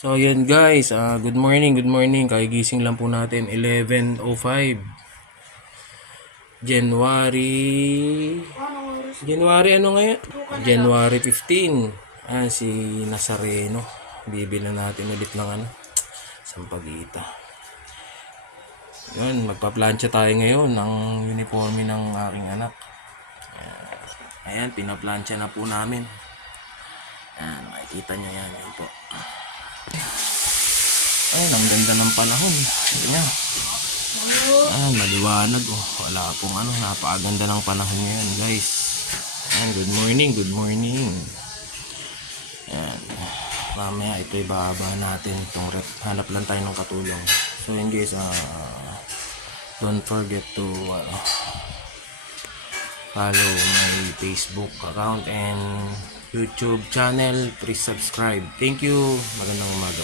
So yun guys, ah, good morning, good morning. Kagigising lang po natin 11:05. January January ano ngayon? January 15. Ah, si Nazareno. Bibili natin ulit ng ano, sampagita. Yun, magpa-plancha tayo ngayon ng uniforme ng aking anak. Ayan, pinaplansya na po namin. Ayan, makikita nyo yan. Yan po. Ayun, ang ganda ng panahon. Niya. Ah, maliwanag oh. Wala pong ano, napakaganda ng panahon ngayon, guys. Ayan, good morning, good morning. Ayan. Mamaya ito ibaba natin itong rep. Hanap lang tayo ng katulong. So yun guys, ah, don't forget to ano, follow my Facebook account and YouTube channel. Please subscribe. Thank you. Magandang umaga.